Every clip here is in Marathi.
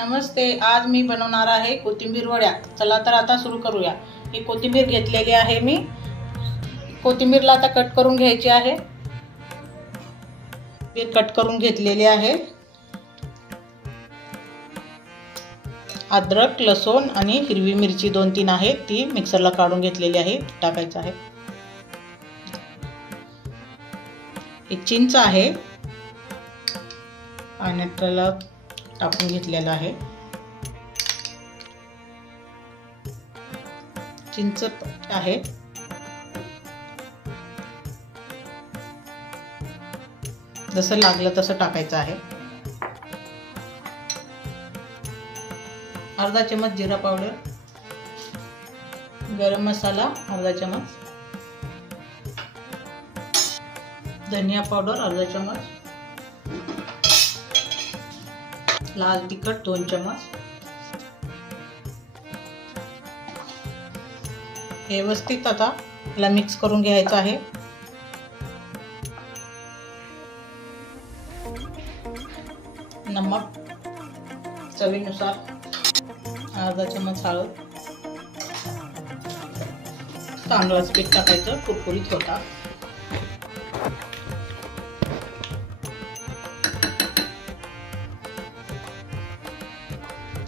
नमस्ते, आज मी बनवणार आहे कोथिंबीर वड्या। चला तर आता सुरू करूया। ही कोथिंबीर घेतलेली आहे मी। कोथिंबीरला आता कट करून घ्यायची आहे। मी कट करून घेतलेली आहे। अद्रक, लसूण आणि हिरवी मिरची 2-3 आहे, ती मिक्सरला काढून घेतलेली आहे, टाकायचं आहे। ही चिंच आहे, पाण्याला टाकून घेतलेला आहे। चिंच आहे, जसं लागलं तसं टाकायचं आहे। अर्धा चम्मच जीरा पावडर, गरम मसाला अर्धा चम्मच, धनिया पावडर अर्धा चम्मच, लाल तिखट 2 चम्मच। व्यवस्थित आता याला मिक्स करून घ्यायचं आहे। नमक चवीनुसार, अर्धा चम्मच हळद, तांदळाचं पीठ टाकायचं, कुरकुरीत होता।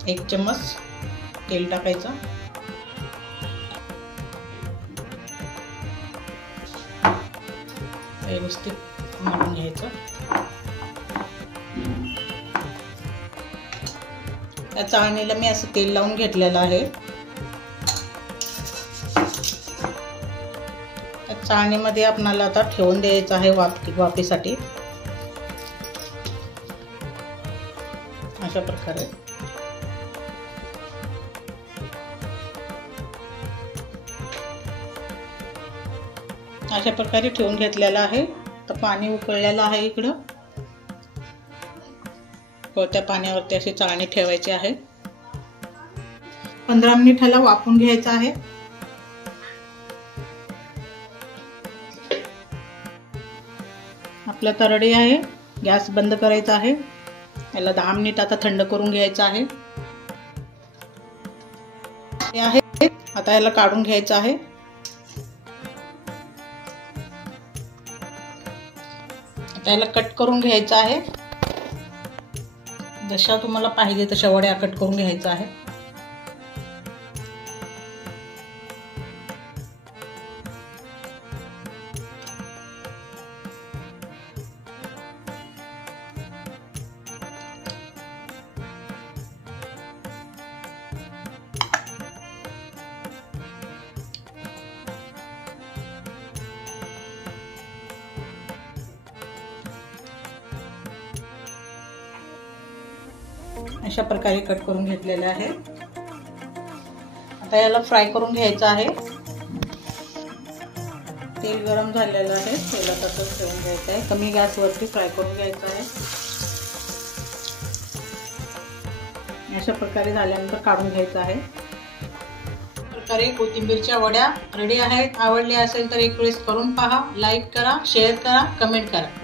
एक चम्मच तेल टाकायचं, व्यवस्थित मळून घ्यायचं। या चाळणीला मी असं तेल लावून घेतलेलं आहे। त्या चाळणीमध्ये आपल्याला आता ठेवून द्यायचं आहे वाफेसाठी, अशा प्रकारे। अशा प्रकारे ठेवून घेतलेला आहे। तर पाणी उकळलेलं आहे इकडं, त्या पाण्यावरती अशी चाळणी ठेवायची आहे। 15 मिनिटाला वाफवून घ्यायचं आहे। आपलं तरडी आहे, गॅस बंद करायचा आहे। याला 10 मिनिट आता थंड करून घ्यायचं आहे। हे आहे, आता याला काढून घ्यायचं आहे। याला कट करून घ्यायचं आहे। जशा तुम्हाला पाहिजे तशा वड्या कट करून घ्यायचं आहे। अशा प्रकारे कट करून घेतलेले आहे। आता याला फ्राय करून घ्यायचं आहे। तेल गरम झालेलं आहे, तेलात असं ठेवून घ्यायचं आहे। कमी गॅसवरती फ्राय करून घ्यायचं आहे। अशा प्रकारे झाल्यानंतर काढून घ्यायचं आहे। अशा प्रकारे कोथिंबीरच्या वड्या रेडी आहेत। आवडल्या असेल तर एक वेळेस करून पहा, लाईक करा, शेअर करा, कमेंट करा।